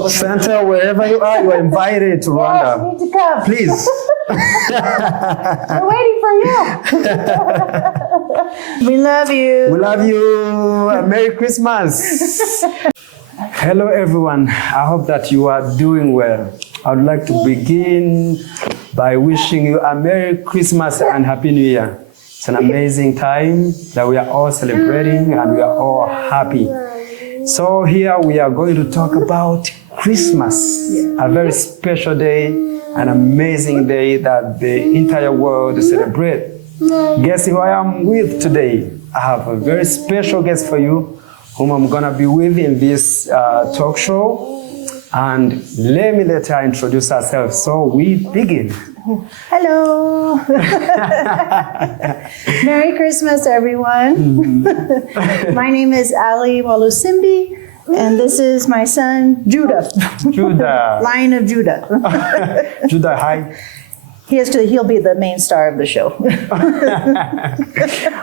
Santa, wherever you are invited to Rwanda. Yes, you need to come. Please. We're waiting for you. We love you. We love you. Merry Christmas. Hello, everyone. I hope that you are doing well. I would like to begin by wishing you a Merry Christmas and Happy New Year. It's an amazing time that we are all celebrating and we are all happy. So here we are going to talk about Christmas, a very special day, an amazing day that the entire world celebrates. Guess who I am with today? I have a very special guest for you, whom I'm going to be with in this talk show. And let her introduce herself. So we begin. Hello. Merry Christmas, everyone. My name is Ali Walusimbi, and this is my son, Judah. Judah. Lion of Judah. Judah, hi. He'll be the main star of the show.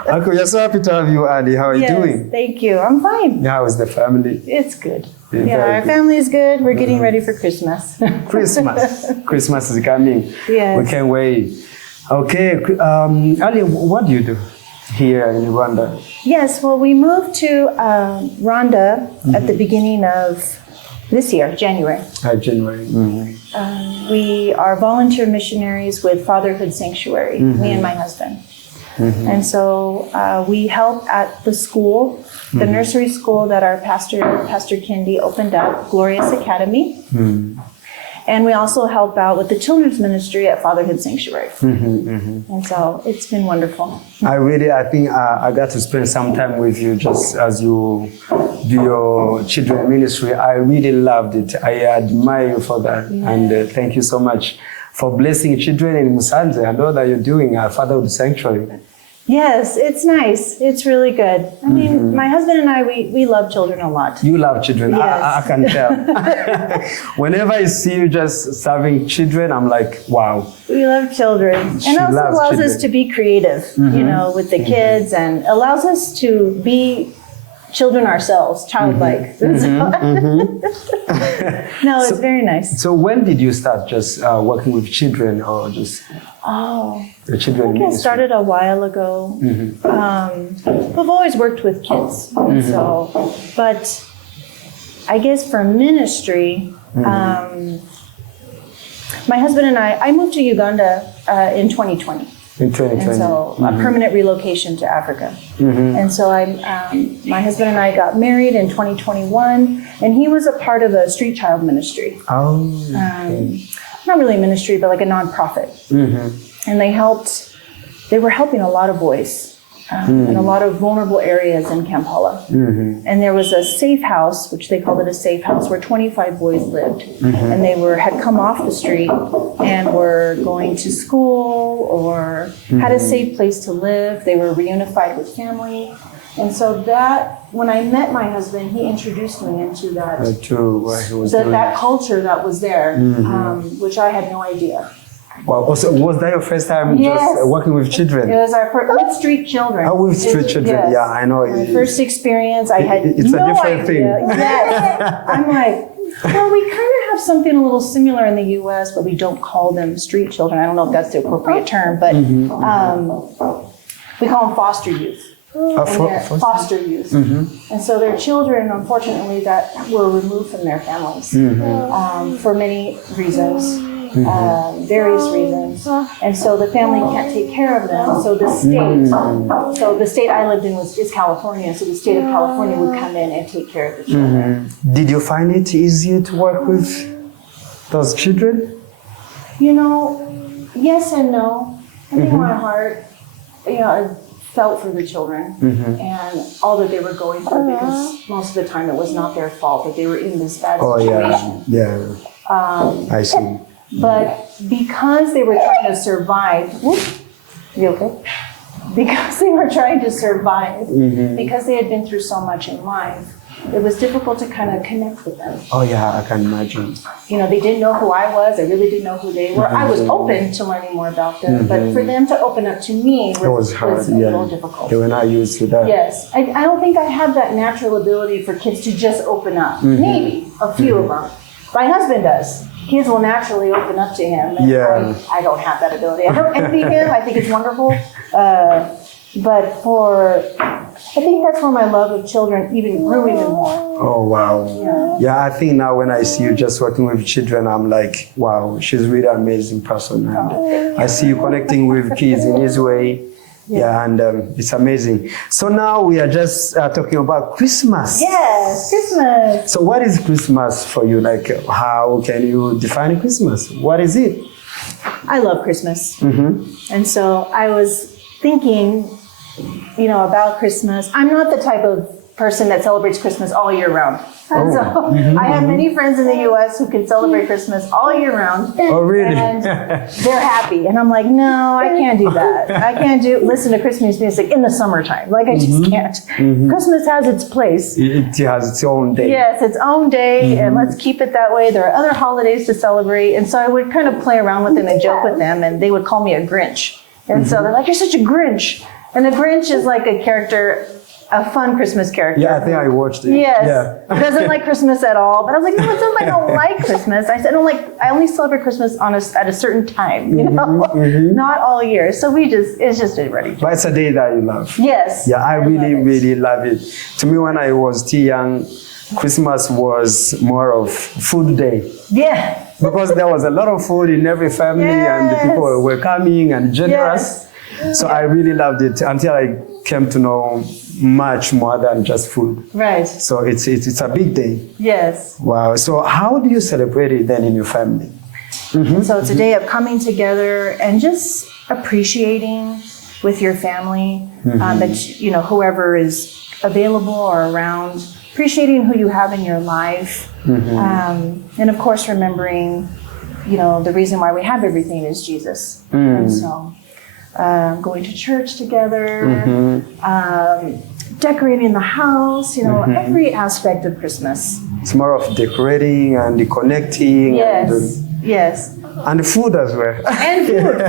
Uncle, you're so happy to have you, Ali. How are you doing? Thank you. I'm fine. How is the family? It's good. Very Our good. family is good. We're getting ready for Christmas. Christmas is coming. Yes. We can't wait. Okay, Ali, what do you do here in Rwanda? Yes, well, we moved to Rwanda at the beginning of this year, January. January. We are volunteer missionaries with Fatherhood Sanctuary, me and my husband. And so we help at the school, the nursery school that our Pastor Kendi opened up, Glorious Academy. And we also help out with the children's ministry at Fatherhood Sanctuary. And so it's been wonderful. I think I got to spend some time with you just as you do your children ministry. I really loved it. I admire you for that. And thank you so much for blessing children in Musanze. I know that you're doing Fatherhood Sanctuary. Yes, it's nice. It's really good. I mean, my husband and I, we love children a lot. You love children. Yes. I can tell. Whenever I see you just serving children, I'm like, wow. We love children. And it also allows us to be creative, you know, with the kids, and allows us to be children ourselves, childlike. No, it's very nice. So when did you start just working with children or just the children? I think I started a while ago. We've always worked with kids. So, but I guess for ministry, my husband and I moved to Uganda in 2020. In 2020. And so a permanent relocation to Africa. And so my husband and I got married in 2021, and he was a part of a street child ministry. Not really a ministry, but like a nonprofit. And they were helping a lot of boys in a lot of vulnerable areas in Kampala. And there was a safe house, which they called it a safe house, where 25 boys lived. And they had come off the street and were going to school or had a safe place to live. They were reunified with family. And so when I met my husband, he introduced me into that, that culture that was there, which I had no idea. Wow. Also, was that your first time just working with children? It was our first, with street children. Oh, with street children. Yes. Yeah, I know. My first experience, I had it's no a different idea. thing. Yes. I'm like, well, we kind of have something a little similar in the U.S., but we don't call them street children. I don't know if that's the appropriate term, but we call them foster youth. Foster youth. And so they're children, unfortunately, that were removed from their families for many reasons. Various reasons, and so the family can't take care of them. So the state I lived in is California. So the state of California would come in and take care of the children. Did you find it easier to work with those children? You know, yes and no. I think my heart, I felt for the children and all that they were going through, because most of the time it was not their fault that they were in this bad situation. I see. But because they were trying to survive, you okay? Because they were trying to survive, because they had been through so much in life, it was difficult to kind of connect with them. Oh yeah, I can imagine. They didn't know who I was. I really didn't know who they were. I was open to learning more about them, but for them to open up to me was hard, a little difficult. They were not used to that. Yes. I don't think I have that natural ability for kids to just open up. Maybe a few of them. My husband does. Kids will naturally open up to him. And I don't have that ability. I don't envy him. I think it's wonderful. But I think that's where my love of children even grew even more. Oh, wow. Yeah, I think now when I see you just working with children, I'm like, wow, she's really an amazing person. And I see you connecting with kids in his way. Yeah, and it's amazing. So now we are just talking about Christmas. Yes, Christmas. So what is Christmas for you? Like, how can you define Christmas? What is it? I love Christmas. And so I was thinking, about Christmas. I'm not the type of person that celebrates Christmas all year round. And so I have many friends in the U.S. who can celebrate Christmas all year round. Oh, really? And they're happy. And I'm like, no, I can't do that. I can't listen to Christmas music in the summertime. Like, I just can't. Christmas has its place. It has its own day. Yes, its own day, and let's keep it that way. There are other holidays to celebrate. And so I would kind of play around with them and joke with them, and they would call me a Grinch. And so they're like, you're such a Grinch. And the Grinch is like a character, a fun Christmas character. Yeah, I think I watched it. Yes. Yeah. He doesn't like Christmas at all. But I was like, no, it's not like I don't like Christmas. I said, I only celebrate Christmas at a certain time, not all year. So it's just ready. But it's a day that you love. Yes. Yeah, I really love it. To me, when I was too young, Christmas was more of food day. Yeah. Because there was a lot of food in every family and the people were coming and generous. So I really loved it until I came to know much more than just food. Right. So it's a big day. Yes. Wow. So how do you celebrate it then in your family? So it's a day of coming together and just appreciating with your family that whoever is available or around, appreciating who you have in your life, and of course remembering, the reason why we have everything is Jesus. And so going to church together, decorating the house, every aspect of Christmas. It's more of decorating and the connecting. Yes. And the food as well. And food.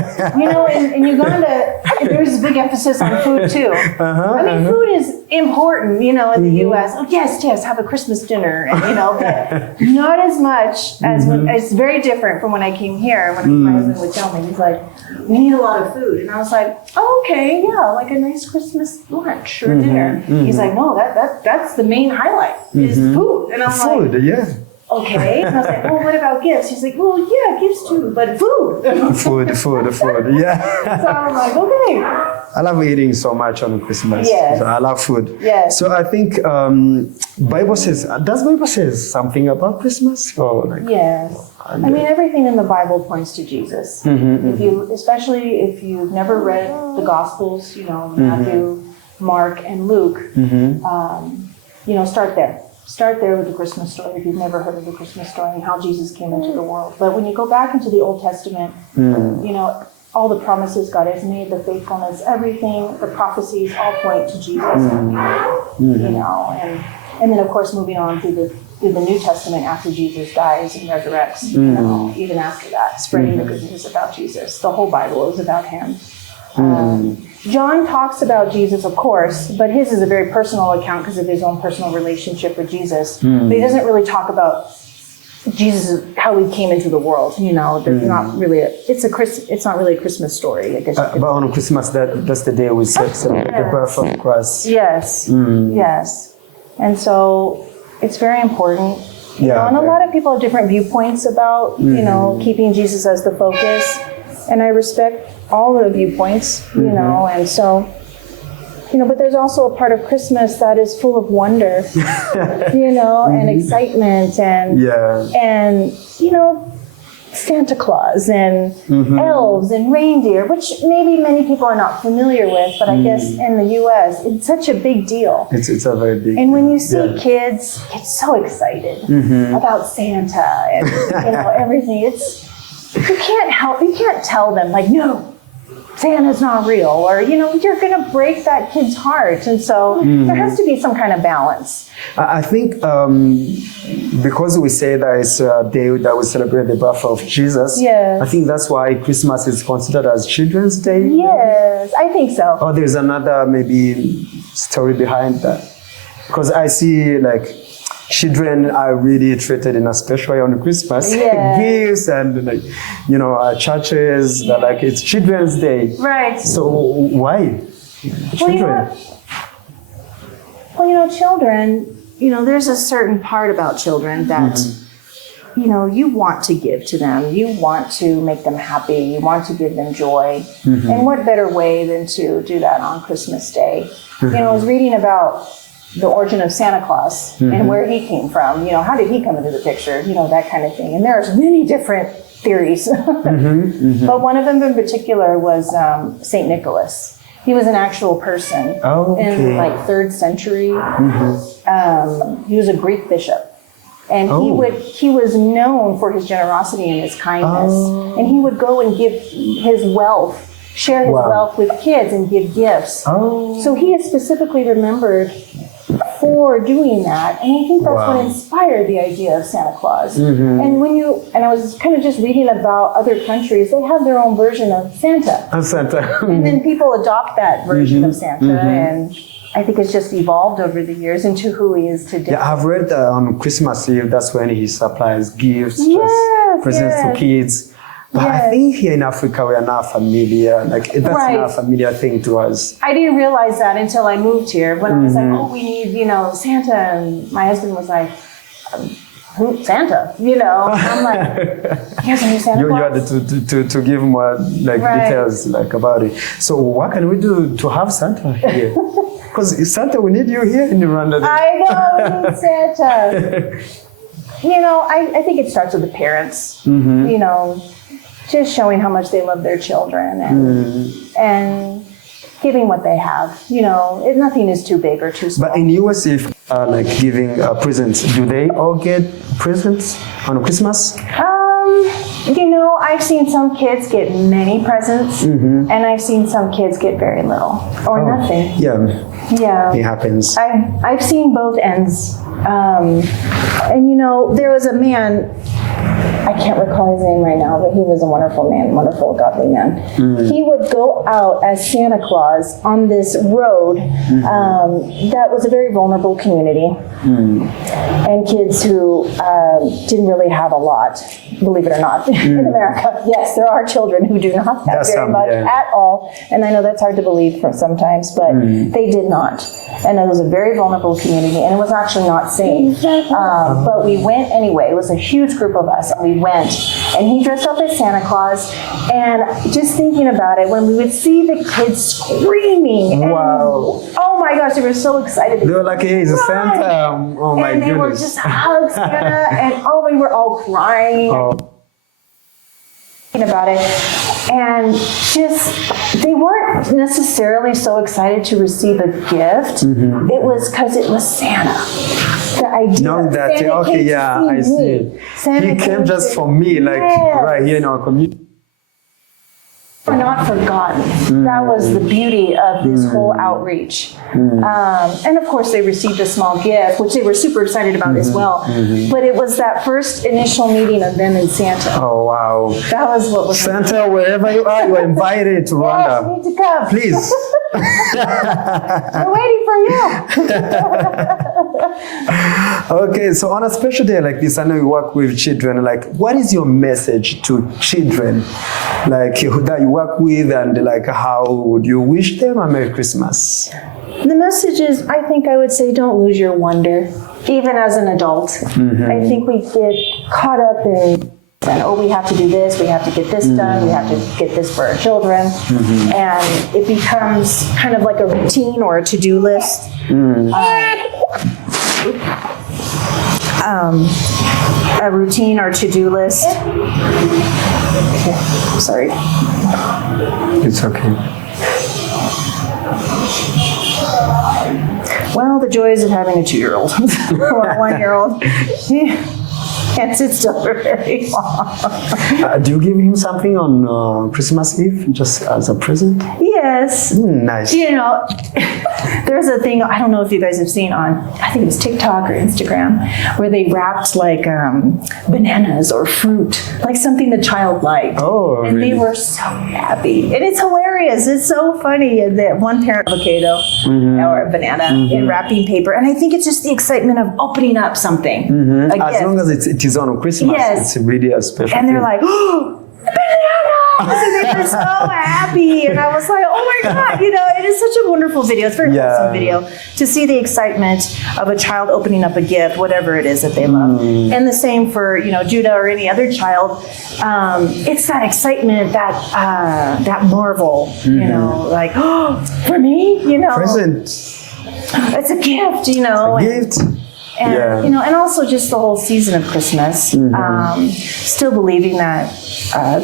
In Uganda, there's a big emphasis on food too. I mean, food is important, in the U.S. Oh, yes, have a Christmas dinner, and, but not as much as it's very different from when I came here. When my husband would tell me, he's like, we need a lot of food. And I was like, oh, okay, yeah, like a nice Christmas lunch or dinner. He's like, no, that's the main highlight is food. And I'm like, food, yeah. Okay. And I was like, well, what about gifts? He's like, well, yeah, gifts too, but food. food, yeah. So I'm like, okay. I love eating so much on Christmas. Yes. So I love food. Yes. So I think does Bible says something about Christmas? Yes. I mean, everything in the Bible points to Jesus. Especially if you've never read the Gospels, Matthew, Mark, and Luke, start there. Start there with the Christmas story if you've never heard of the Christmas story and how Jesus came into the world. But when you go back into the Old Testament, all the promises God has made, the faithfulness, everything, the prophecies all point to Jesus. And then of course moving on through the New Testament after Jesus dies and resurrects, even after that, spreading the good news about Jesus. The whole Bible is about him. John talks about Jesus, of course, but his is a very personal account because of his own personal relationship with Jesus. But he doesn't really talk about Jesus, how he came into the world. There's not really it's not really a Christmas story, I guess. But on Christmas, that's the day we celebrate the birth of Christ. Yes, yes. And so it's very important. And a lot of people have different viewpoints about, keeping Jesus as the focus. And I respect all the viewpoints, and so, but there's also a part of Christmas that is full of wonder, and excitement and Santa Claus and elves and reindeer, which maybe many people are not familiar with, but I guess in the U.S. it's such a big deal. It's a very big And when you see kids get so excited about Santa and everything, you can't tell them like, no, Santa's not real, or you're going to break that kid's heart, and so there has to be some kind of balance. I think because we say that it's a day that we celebrate the birth of Jesus, I think that's why Christmas is considered as Children's Day. Yes, I think so. Or there's another maybe story behind that, because I see like children are really treated in a special way on Christmas. Yeah. Gifts and like, you know, churches, they're like, it's Children's Day. Right. So why? Children. Well, you know, children, you know, there's a certain part about children that, you know, you want to give to them. You want to make them happy. You want to give them joy. And what better way than to do that on Christmas Day? You know, I was reading about the origin of Santa Claus and where he came from. You know, how did he come into the picture? You know, that kind of thing. And there's many different theories. But one of them in particular was St. Nicholas. He was an actual person in like 3rd century. He was a Greek bishop. And he was known for his generosity and his kindness. And he would go and give his wealth, share his wealth with kids and give gifts. So he is specifically remembered for doing that. And I think that's what inspired the idea of Santa Claus. And I was kind of just reading about other countries, they have their own version of Santa. And then people adopt that version of Santa, and I think it's just evolved over the years into who he is today. Yeah, I've read on Christmas Eve, that's when he supplies gifts, just presents to kids. But I think here in Africa, we are not familiar. Like, that's not a familiar thing to us. I didn't realize that until I moved here. When I was like, oh, we need, you know, Santa. And my husband was like, who? Santa? You know, I'm like, here's a new Santa Claus. You had to give more like details like about it. So what can we do to have Santa here? Because Santa, we need you here in Rwanda. I know, we need Santa. You know, I think it starts with the parents. You know, just showing how much they love their children and giving what they have. You know, nothing is too big or too small. But in USA, like giving presents, do they all get presents on Christmas? You know, I've seen some kids get many presents, and I've seen some kids get very little or nothing. Yeah, it happens. I've seen both ends. And you know, there was a man, I can't recall his name right now, but he was a wonderful man, wonderful, godly man. He would go out as Santa Claus on this road that was a very vulnerable community. And kids who didn't really have a lot, believe it or not, in America. Yes, there are children who do not have very much at all. And I know that's hard to believe for sometimes, but they did not. And it was a very vulnerable community, and it was actually not safe. But we went anyway. It was a huge group of us, and we went. And he dressed up as Santa Claus. And just thinking about it, when we would see the kids screaming, and, oh my gosh, they were so excited. They were like, hey, it's a Santa. Oh my goodness. And they were just hugged Santa, and we were all crying. About it, and just they weren't necessarily so excited to receive a gift. It was because it was Santa. The idea. Knowing that, I see. He came just for me, like right here in our community. We're not forgotten. That was the beauty of this whole outreach. And of course, they received a small gift, which they were super excited about as well. But it was that first initial meeting of them and Santa. Oh, wow. That was what was Santa, wherever you are, you are invited to Rwanda. Yes, you need to come. Please. We're waiting for you. Okay, so on a special day like this, I know you work with children. Like, what is your message to children, like that you work with, and like how would you wish them a Merry Christmas? The message is, I think I would say, don't lose your wonder, even as an adult. I think we get caught up in, we have to do this, we have to get this done, we have to get this for our children. And it becomes kind of like a routine or a to-do list. A routine or to-do list. Sorry. It's okay. Well, the joys of having a 2-year-old or a 1-year-old. Can't sit still for very long. Do you give him something on Christmas Eve, just as a present? Yes. Nice. You know, there's a thing, I don't know if you guys have seen on, I think it was TikTok or Instagram, where they wrapped like bananas or fruit, like something the child liked. Oh, and really? they were so happy. And it's hilarious. hilarious. It's so funny. And that one parent avocado or a banana in wrapping paper. And I think it's just the excitement of opening up something. As long as it is on Christmas, Yes. it's really a special And they're thing. like, oh, banana! And they were so happy. And I was like, oh my God, it is such a wonderful video. It's a very wholesome video to see the excitement of a child opening up a gift, whatever it is that they love. And the same for, Judah or any other child. It's that excitement, that marvel, like, oh, for me, Present. it's a gift, Gift. and and also just the whole season of Christmas. Still believing that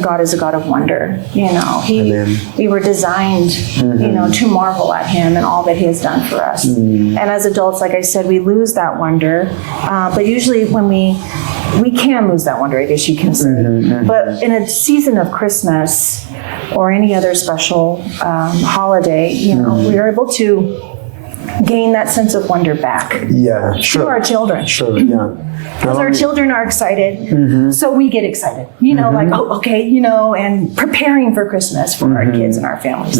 God is a God of wonder. We were designed, to marvel at Him and all that He has done for us. And as adults, like I said, we lose that wonder. But usually, when we can lose that wonder, I guess you can say. But in a season of Christmas or any other special holiday, we are able to gain that sense of wonder back. Yeah, sure. To our children. Sure, yeah. Because our children are excited, so we get excited. Like, oh, okay, and preparing for Christmas for our kids and our families.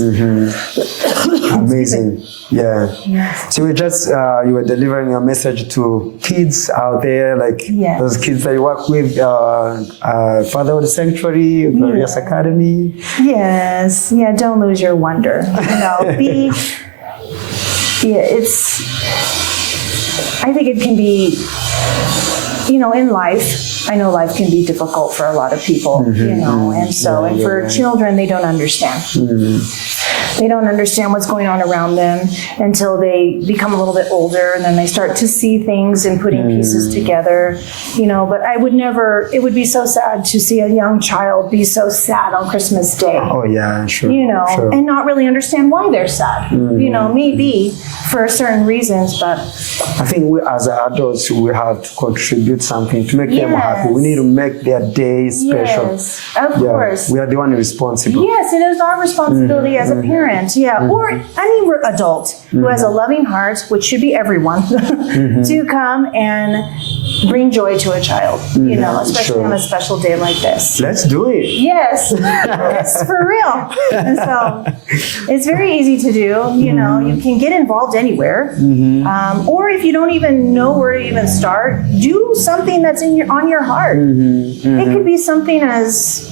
Amazing. Yeah. Yes. So you were delivering a message to kids out there, like those kids that you work with, Fatherhood Sanctuary, Glorious Academy. Yes. Yeah, don't lose your wonder. I think it can be, in life, I know life can be difficult for a lot of people, and for children, they don't understand. They don't understand what's going on around them until they become a little bit older, and then they start to see things and putting pieces together, but it would be so sad to see a young child be so sad on Christmas Day. Oh, yeah, sure. Sure. And not really understand why they're sad. Maybe for certain reasons, but I think we as adults, we have to contribute something to make them happy. We need to make their day special. Yes, of course. We are the one responsible. Yes, it is our responsibility as a parent, or any adult who has a loving heart, which should be everyone, to come and bring joy to a child, especially on a special day like this. Let's do it. Yes, it's for real. And so it's very easy to do. You can get involved anywhere, or if you don't even know where to even start, do something that's on your heart. It could be something as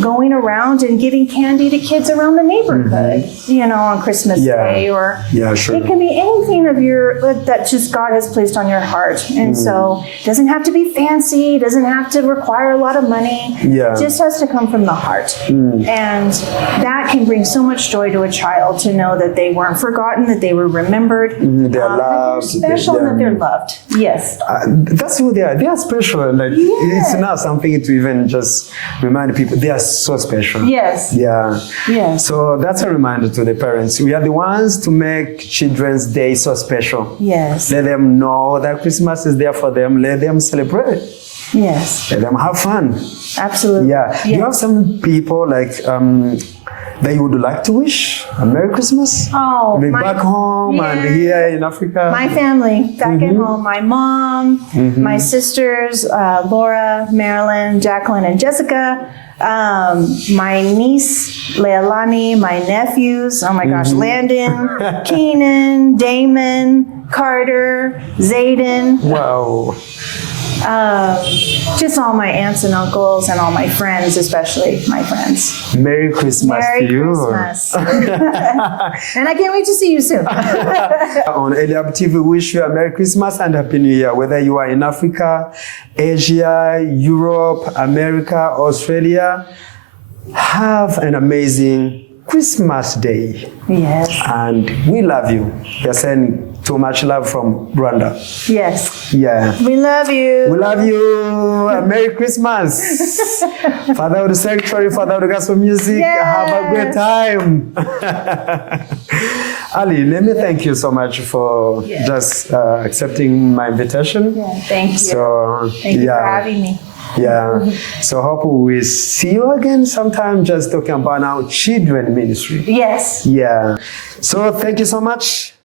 going around and giving candy to kids around the neighborhood, on Christmas Day, or it can be anything that just God has placed on your heart. And so it doesn't have to be fancy, it doesn't have to require a lot of money. It just has to come from the heart. And that can bring so much joy to a child to know that they weren't forgotten, that they were remembered, they're loved, that they're special, and that they're loved. Yes. That's who they are. They are special. Like it's not something to even just remind people. They are so special. Yes. Yeah. Yes. So that's a reminder to the parents. We are the ones to make children's day so special. Yes. Let them know that Christmas is there for them. Let them celebrate. Yes. Let them have fun. Absolutely. Yeah. Do you have some people that you would like to wish a Merry Christmas? Oh, back home and here in Africa. My family back at home. My mom, my sisters, Laura, Marilyn, Jacqueline, and Jessica. My niece, Leilani, my nephews, oh my gosh, Landon, Keenan, Damon, Carter, Zayden. Wow. Just all my aunts and uncles and all my friends, especially my friends. Merry Christmas to you. Merry Christmas. And I can't wait to see you soon. On AWR TV, we wish you a Merry Christmas and Happy New Year. Whether you are in Africa, Asia, Europe, America, Australia, have an amazing Christmas Day. Yes. And we love you. We are sending too much love from Rwanda. Yes. Yeah. We love you. We love you. Merry Christmas. Fatherhood Sanctuary, Fatherhood Gospel Music. Yes. Have a great time. Ali, let me thank you so much for just accepting my invitation. Yeah, thank you. So, thank you for having me. Yeah. So hope we see you again sometime just talking about our children ministry. Yes. Yeah. So thank you so much.